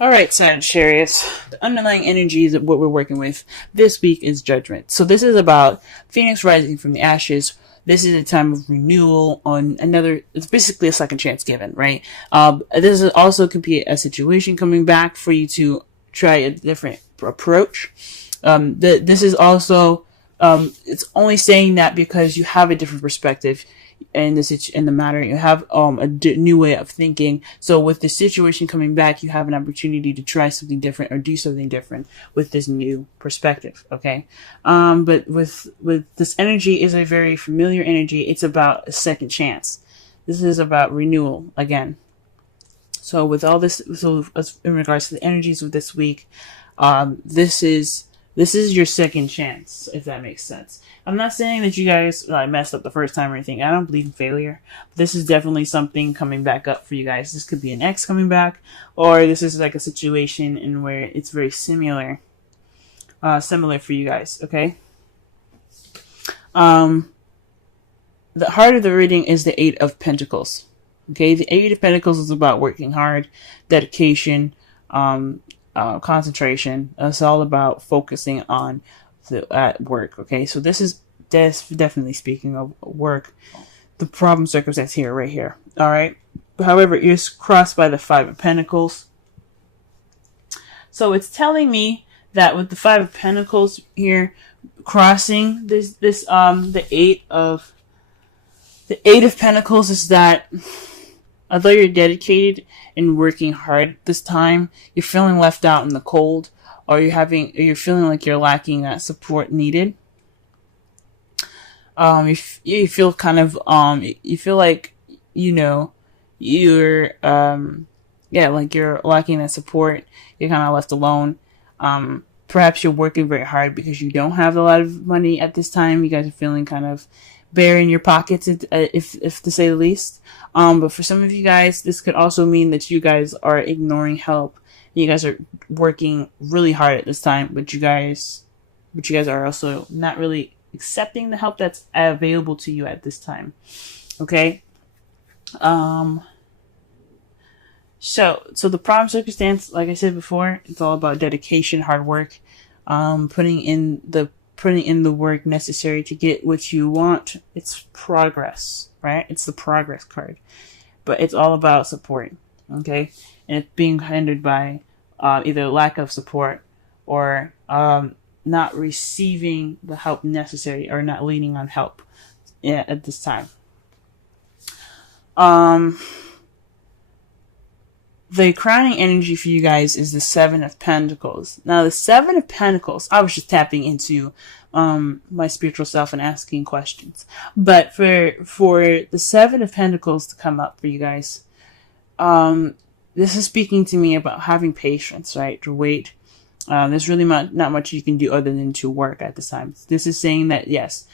All right, Sagittarius. The underlying energies of what we're working with this week is judgment. So this is about Phoenix rising from the ashes. This is a time of renewal on another. It's basically a second chance given, right? This is also could be a situation coming back for you to try a different approach. This is also it's only saying that because you have a different perspective in the matter. You have new way of thinking. So with the situation coming back, you have an opportunity to try something different or do something different with this new perspective. Okay, but with this energy is a very familiar energy. It's about a second chance. This is about renewal again. So with all this, so as in regards to the energies of this week, this is your second chance, if that makes sense. I'm not saying that you guys messed up the first time or anything. I don't believe in failure. But this is definitely something coming back up for you guys. This could be an ex coming back, or this is like a situation in where it's very similar for you guys. Okay. The heart of the reading is the Eight of Pentacles. Okay, the Eight of Pentacles is about working hard, dedication, concentration. It's all about focusing on at work. Okay, so this is definitely speaking of work. The problem circumstance here, right here. All right. However, you're crossed by the Five of Pentacles. So it's telling me that with the Five of Pentacles here crossing the Eight of Pentacles is that although you're dedicated and working hard this time, you're feeling left out in the cold, or you're feeling like you're lacking that support needed. You feel kind of you feel like you're like you're lacking that support. You're kind of left alone. Perhaps you're working very hard because you don't have a lot of money at this time. You guys are feeling kind of bare in your pockets, if to say the least. But for some of you guys, this could also mean that you guys are ignoring help. You guys are working really hard at this time, but you guys are also not really accepting the help that's available to you at this time. Okay. So the problem circumstance, like I said before, it's all about dedication, hard work, putting in the work necessary to get what you want. It's progress, right? It's the progress card, but it's all about support. Okay. And it's being hindered by either lack of support or not receiving the help necessary, or not leaning on help at this time. The crowning energy for you guys is the Seven of Pentacles. Now, the Seven of Pentacles, I was just tapping into my spiritual self and asking questions. But for the Seven of Pentacles to come up for you guys, this is speaking to me about having patience, right? To wait. There's really not much you can do other than to work at this time. This is saying that, yes,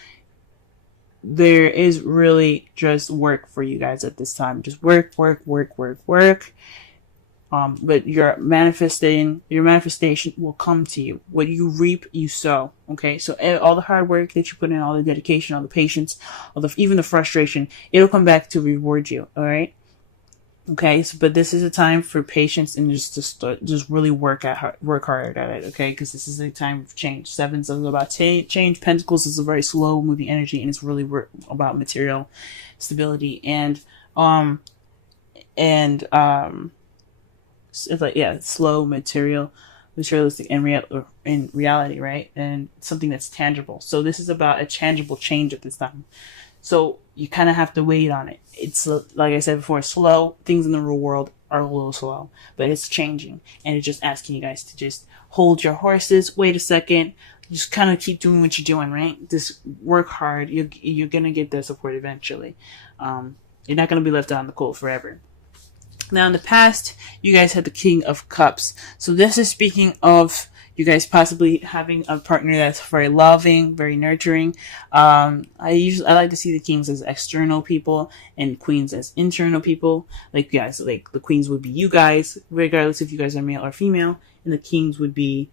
there is really just work for you guys at this time. Just work. But your manifestation will come to you. What you reap, you sow. Okay, so all the hard work that you put in, all the dedication, all the patience, even the frustration, it'll come back to reward you. All right. Okay, but this is a time for patience and just really work hard at it. Okay, because this is a time of change. Sevens is about change. Pentacles is a very slow moving energy, and it's really about material stability and it's like, yeah, slow, materialistic in reality, right? And something that's tangible. So this is about a tangible change at this time. So you kind of have to wait on it. It's, like I said before, slow. Things in the real world are a little slow, but it's changing. And it's just asking you guys to just hold your horses, wait a second, just kind of keep doing what you're doing, right? Just work hard. You're going to get the support eventually. You're not going to be left out in the cold forever. Now, in the past, you guys had the King of Cups. So this is speaking of you guys possibly having a partner that's very loving, very nurturing. I like to see the kings as external people and queens as internal people. Like, guys, like the queens would be you guys, regardless if you guys are male or female, and the kings would be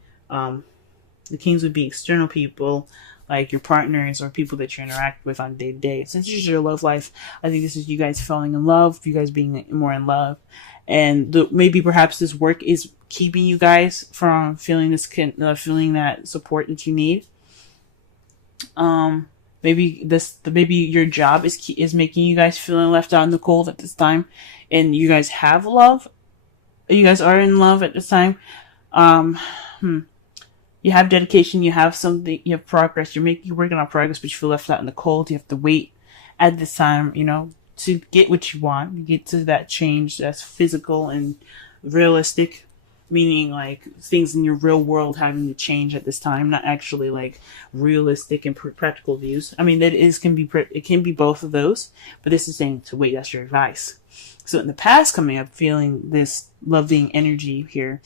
external people, like your partners or people that you interact with on day to day. Since this is your love life, I think this is you guys falling in love, you guys being more in love, And maybe perhaps this work is keeping you guys from feeling feeling that support that you need. Maybe your job is making you guys feeling left out in the cold at this time, and you guys have love. You guys are in love at this time. You have dedication. You have something. You have progress. You're working on progress, but you feel left out in the cold. You have to wait at this time, to get what you want. You get to that change that's physical and realistic. Meaning, like, things in your real world having to change at this time, not actually, like, realistic and practical views. I mean, it can be both of those, but this is saying to wait. That's your advice. So in the past coming up, feeling this loving energy here.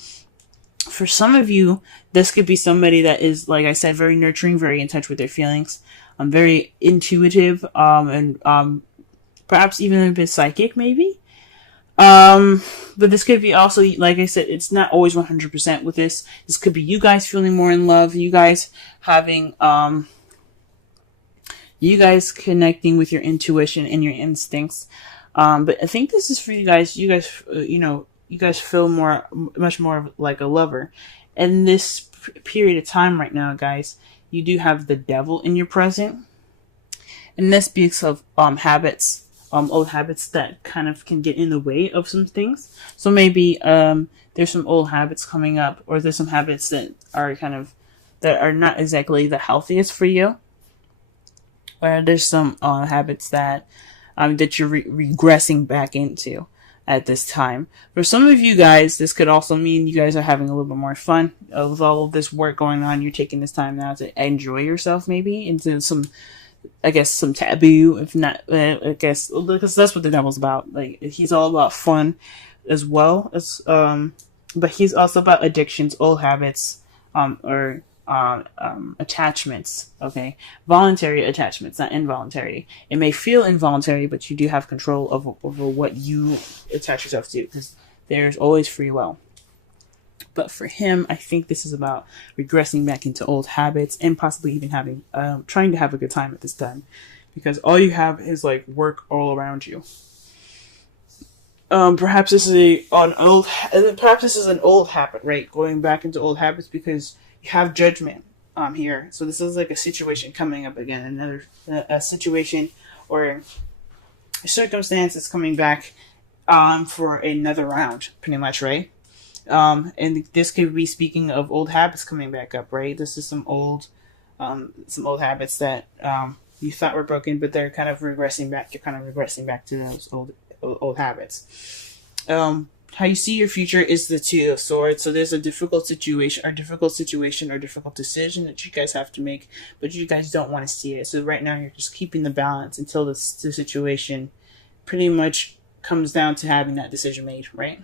For some of you, this could be somebody that is, like I said, very nurturing, very in touch with their feelings, very intuitive, and perhaps even a bit psychic, maybe. But this could be also, like I said, it's not always 100% with this. This could be you guys feeling more in love, you guys having, you guys connecting with your intuition and your instincts. But I think this is for you guys. You guys feel much more like a lover. And this period of time right now, guys, you do have the devil in your present. And this speaks of, habits. Old habits that kind of can get in the way of some things. So maybe there's some old habits coming up, or there's some habits that are not exactly the healthiest for you, or there's some habits that you're regressing back into at this time. For some of you guys, this could also mean you guys are having a little bit more fun with all of this work going on. You're taking this time now to enjoy yourself, maybe into some taboo, if not, because that's what the devil's about. Like, he's all about fun as well as, but he's also about addictions, old habits, or attachments. Okay, voluntary attachments, not involuntary. It may feel involuntary, but you do have control over what you attach yourself to, because there's always free will. But for him, I think this is about regressing back into old habits and possibly even trying to have a good time at this time, because all you have is like work all around you. Perhaps this is an old habit, right? Going back into old habits because you have judgment here. So this is like a situation coming up again, a situation or a circumstance is coming back for another round, pretty much, right? And this could be speaking of old habits coming back up, right? This is some old habits that you thought were broken, but they're kind of regressing back. You're kind of regressing back to those old habits. How you see your future is the Two of Swords. So there's a difficult situation or difficult decision that you guys have to make, but you guys don't want to see it. So right now you're just keeping the balance until the situation pretty much comes down to having that decision made, right?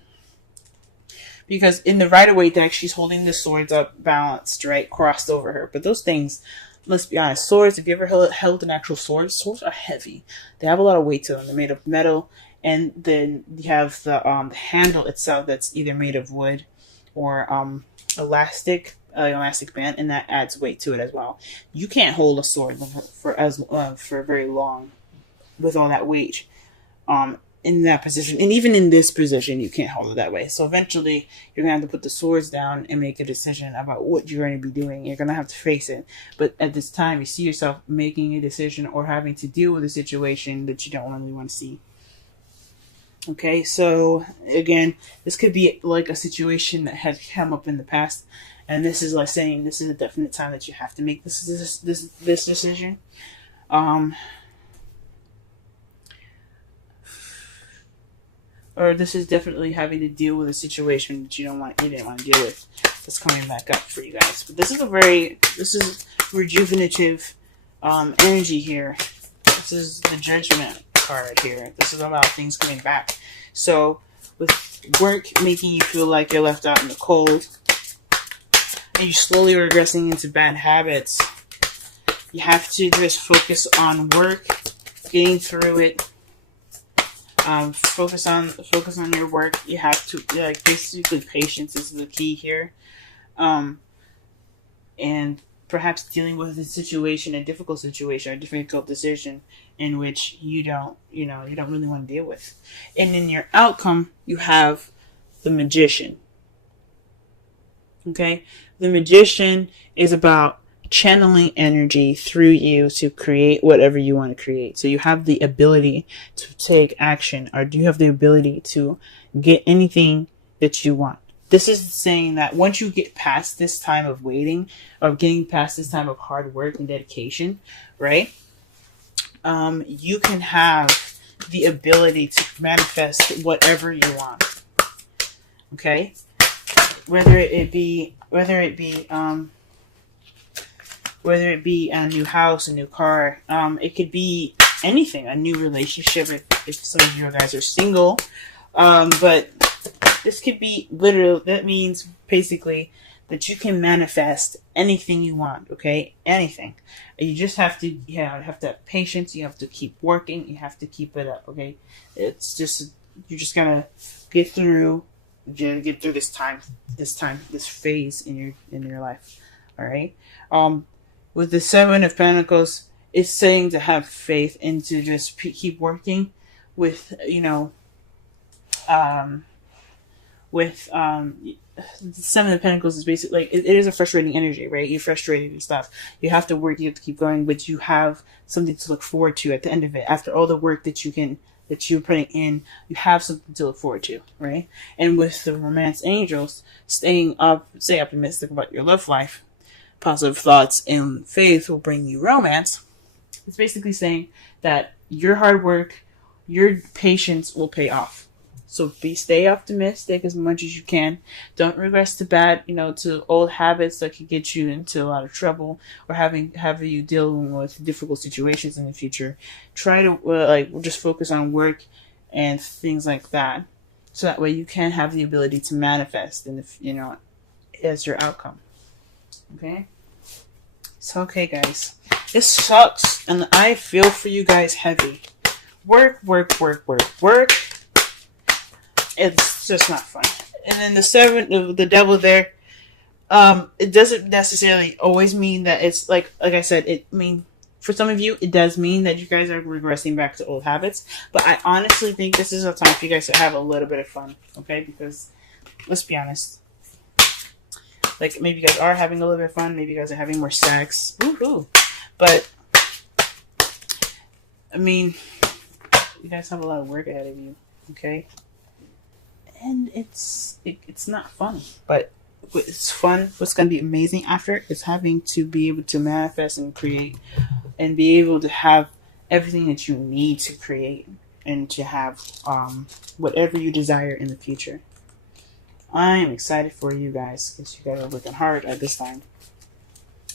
Because in the Rider-Waite deck, she's holding the swords up balanced, right? Crossed over her. But those things, let's be honest, swords, if you ever held an actual sword, swords are heavy. They have a lot of weight to them. They're made of metal. And then you have the handle itself that's either made of wood or elastic band, and that adds weight to it as well. You can't hold a sword for very long with all that weight. In that position, and even in this position, you can't hold it that way. So eventually, you're gonna have to put the swords down and make a decision about what you're going to be doing. You're gonna have to face it. But at this time, you see yourself making a decision or having to deal with a situation that you don't really want to see. Okay, so again, this could be like a situation that had come up in the past, and this is like saying this is a definite time that you have to make this decision. Or this is definitely having to deal with a situation that you didn't want to deal with. That's coming back up for you guys. But this is rejuvenative energy here. This is the Judgment card here. This is about things coming back. So with work making you feel like you're left out in the cold, and you're slowly regressing into bad habits, you have to just focus on work, getting through it. Focus on your work. You have to, basically patience is the key here. And perhaps dealing with a situation, a difficult situation, a difficult decision in which you don't really want to deal with. And in your outcome, you have the Magician. Okay? The Magician is about channeling energy through you to create whatever you want to create. So you have the ability to take action, or do you have the ability to get anything that you want? This is saying that once you get past this time of waiting, or getting past this time of hard work and dedication, right? You can have the ability to manifest whatever you want. Okay? Whether it be a new house, a new car, it could be anything, a new relationship if some of you guys are single. But this could be literal. That means basically that you can manifest anything you want. Okay, anything. You just have to have to have patience. You have to keep working. You have to keep it up. Okay, it's just you're just gonna get through this phase in your life. All right. With the Seven of Pentacles, it's saying to have faith and to just keep working with the Seven of Pentacles is basically like it is a frustrating energy, right? You're frustrated and stuff. You have to work. You have to keep going, but you have something to look forward to at the end of it. After all the work that you're putting in, you have something to look forward to, right? And with the Romance Angels, stay optimistic about your love life. Positive thoughts and faith will bring you romance. It's basically saying that your hard work, your patience will pay off. So stay optimistic as much as you can. Don't regress to old habits that could get you into a lot of trouble, or having you dealing with difficult situations in the future. Try to just focus on work and things like that, so that way you can have the ability to manifest as your outcome. Okay. So okay, guys, this sucks, and I feel for you guys heavy. Work. It's just not fun. And then the devil there, it doesn't necessarily always mean that it's like I said, for some of you, it does mean that you guys are regressing back to old habits. But I honestly think this is a time for you guys to have a little bit of fun, okay? Because let's be honest. Like, maybe you guys are having a little bit of fun. Maybe you guys are having more sex. Woohoo. But, you guys have a lot of work ahead of you, okay? And it's not fun, but it's fun. What's going to be amazing after is having to be able to manifest and create and be able to have everything that you need to create and to have whatever you desire in the future. I am excited for you guys because you guys are working hard at this time.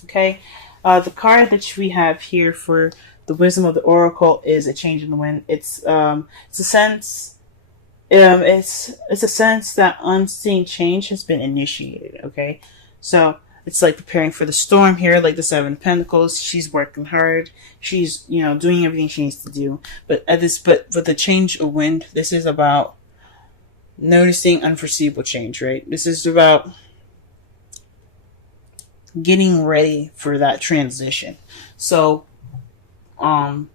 Okay, the card that we have here for the Wisdom of the Oracle is a change in the wind. It's a sense that unseen change has been initiated. Okay, so it's like preparing for the storm here, like the Seven of Pentacles. She's working hard. She's doing everything she needs to do. But with the change of wind, this is about noticing unforeseeable change, right? This is about getting ready for that transition. So, or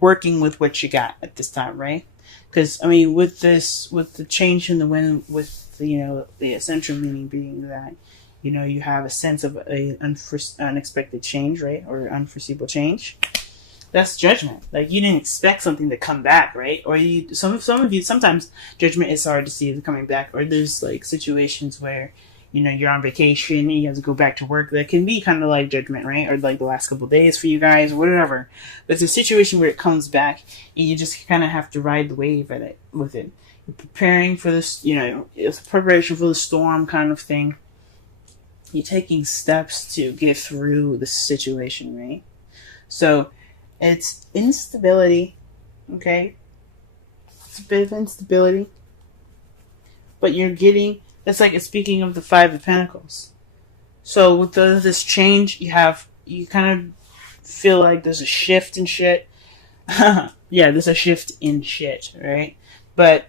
working with what you got at this time, right? Because with the change in the wind, with the essential meaning being that you have a sense of a unexpected change, right, or unforeseeable change. That's judgment. Like, you didn't expect something to come back, right? Or some of you, sometimes judgment is hard to see it coming back. Or there's like situations where, you're on vacation and you have to go back to work. That can be kind of like judgment, right? Or like the last couple of days for you guys, whatever. But it's a situation where it comes back and you just kind of have to ride the wave with it. You're preparing for this, it's a preparation for the storm kind of thing. You're taking steps to get through the situation, right? So, it's instability, okay? It's a bit of instability. But that's like speaking of the Five of Pentacles. So with this change, you kind of feel like there's a shift in shit. Yeah, there's a shift in shit, right? But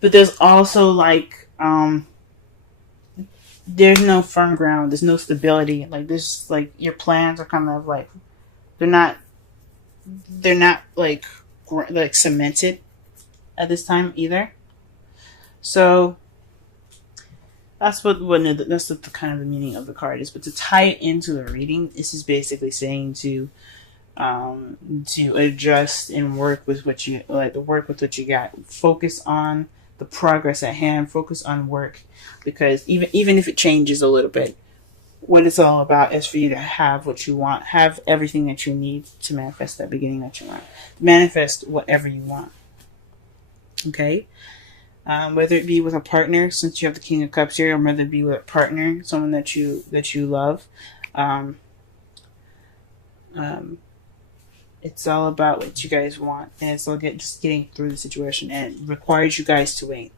there's also like, there's no firm ground. There's no stability. Like there's like your plans are kind of like they're not like cemented at this time either. So that's what that's what the kind of the meaning of the card is. But to tie it into the reading, this is basically saying to adjust and work with what you like. To work with what you got. Focus on the progress at hand. Focus on work, because even if it changes a little bit, what it's all about is for you to have what you want, have everything that you need to manifest that beginning that you want, manifest whatever you want. Okay. Whether it be with a partner, since you have the King of Cups here, or whether it be with a partner, someone that you love, it's all about what you guys want, and it's all just getting through the situation, and it requires you guys to wait.